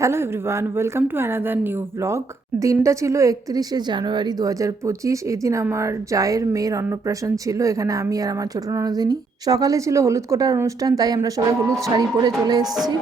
Hello everyone welcome to another new blog দিনটা ছিল একত্রিশে জানুয়ারি দু হাজার পঁচিশ। এদিন আমার জায়ের মেয়ের অন্নপ্রাশন ছিল, এখানে আমি আর আমার ছোট ননদিনী। সকালে ছিল হলুদ কোটার অনুষ্ঠান, তাই আমরা সবাই হলুদ শাড়ি পরে চলে এসেছি।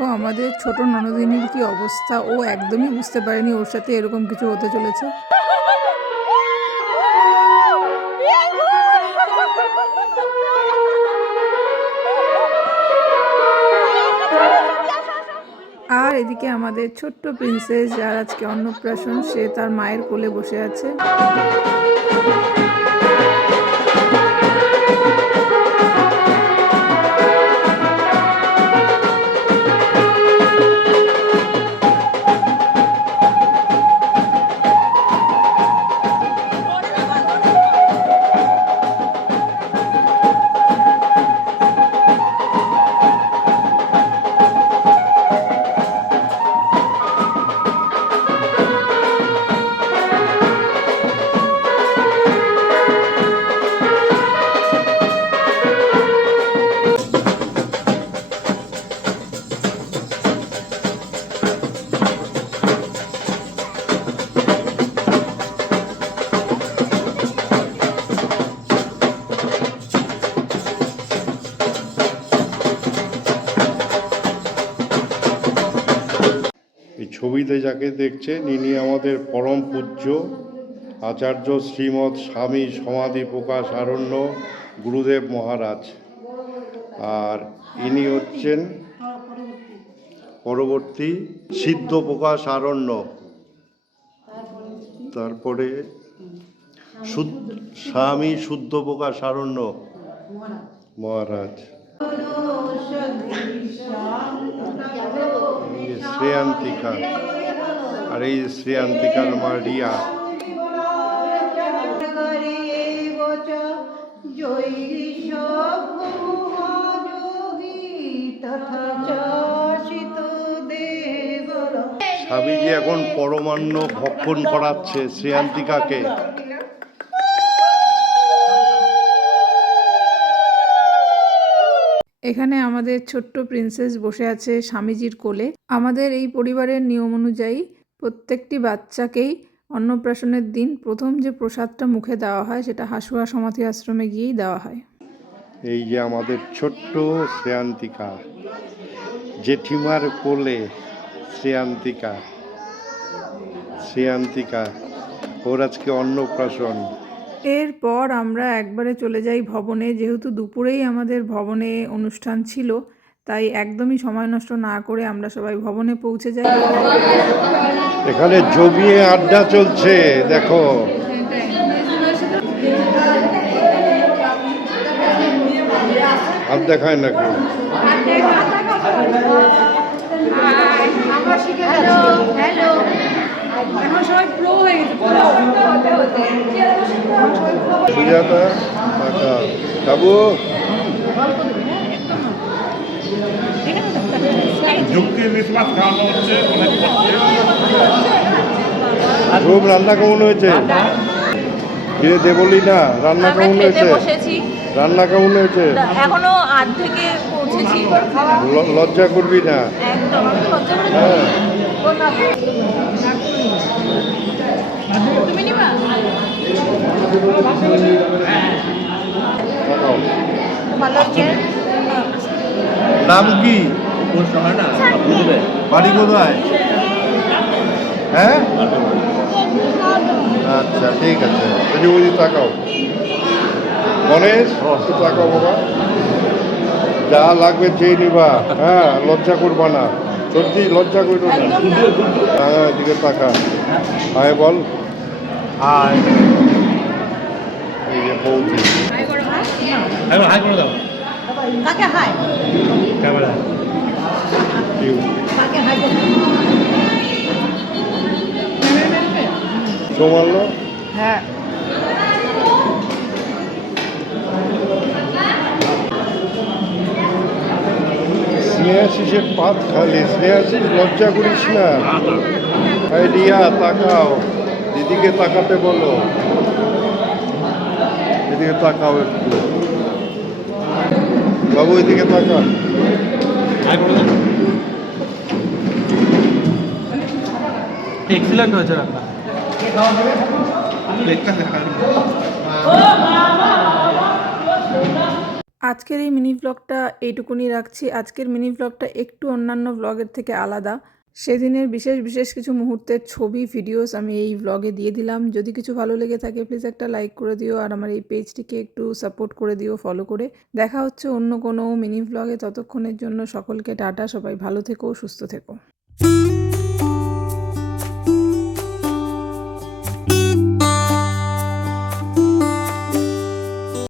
দেখো, আমাদের ছোট ননদিনীর কি অবস্থা? ও একদমই বুঝতে পারেনি ওর সাথে এরকম কিছু হতে চলেছে। আর এদিকে আমাদের ছোট্ট প্রিন্সেস যার আজকে অন্নপ্রাশন, সে তার মায়ের কোলে বসে আছে। ছবিতে যাকে দেখছেন ইনি আমাদের পরম পূজ্য আচার্য শ্রীমৎ স্বামী সমাধি প্রকাশ আরণ্য গুরুদেব মহারাজ। আর ইনি হচ্ছেন পরবর্তী সিদ্ধ প্রকাশ আরণ্য। তারপরে স্বামী শুদ্ধ প্রকাশ আরণ্য। মহারাজ। শ্রেয়ান্তিকা। আর এই শ্রেয়ান্তিকার মা স্বামীজি এখন পরমান্ন ভক্ষণ করাচ্ছে শ্রেয়ান্তিকাকে এখানে আমাদের ছোট্ট প্রিন্সেস বসে আছে স্বামীজির কোলে। আমাদের এই পরিবারের নিয়ম অনুযায়ী প্রত্যেকটি বাচ্চাকেই অন্নপ্রাশনের দিন প্রথম যে প্রসাদটা মুখে দেওয়া হয় সেটা হাসুয়া সমাধি আশ্রমে গিয়েই দেওয়া হয়। এই যে আমাদের ছোট্ট শ্রেয়ান্তিকা জেঠিমার কোলে শ্রেয়ান্তিকা শ্রেয়ান্তিকা ওর আজকে অন্নপ্রাশন। এরপর আমরা একবারে চলে যাই ভবনে যেহেতু দুপুরেই আমাদের ভবনে অনুষ্ঠান ছিল তাই একদমই সময় নষ্ট না করে আমরা সবাই ভবনে পৌঁছে যাই। এখানে জমিয়ে আড্ডা চলছে, দেখো। হাত দেখায় নাকি? সুজাতা মিসমাস খাওয়ানো হচ্ছে অনেক খুব রান্না কেমন হয়েছে? কিরে দেবলি না রান্না কেমন হয়েছে? রান্না কেমন হয়েছে? এখনও পৌঁছেছি। লজ্জা করবি না? হ্যাঁ। হ্যাঁ। নাম কি? হচ্ছে নাম কি বাড়ি কোথায়? হ্যাঁ? আচ্ছা ঠিক আছে। যদি বুঝি তাকাও। গণেশ একটু তাকাও বাবা। যা লাগবে চেয়ে নিবা। হ্যাঁ লজ্জা করবা না। সত্যি লজ্জা করো না। হ্যাঁ এদিকে তাকা। আয় বল। আয়। এই যে বৌদি। হাই কেউ কাকে হাই? হ্যাঁ। স্নেহাশিসের পাত খালি। স্নেহাশিস লজ্জা করিস না। এই রিয়া তাকাও। দিদিকে তাকাতে বলো। এদিকে তাকাও একটু। বাবু এদিকে তাকা এক্সিলেন্ট হয়েছে আজকের এই মিনি ব্লগটা এইটুকুনি রাখছি। আজকের মিনি ব্লগটা একটু অন্যান্য ব্লগের থেকে আলাদা। সেদিনের বিশেষ বিশেষ কিছু মুহূর্তের ছবি ভিডিওস আমি এই ব্লগে দিয়ে দিলাম। যদি কিছু ভালো লেগে থাকে প্লিজ একটা লাইক করে দিও আর আমার এই পেজটিকে একটু সাপোর্ট করে দিও ফলো করে। দেখা হচ্ছে অন্য কোনো মিনি ব্লগে ততক্ষণের জন্য সকলকে টাটা, সবাই ভালো থেকো, সুস্থ থেকো।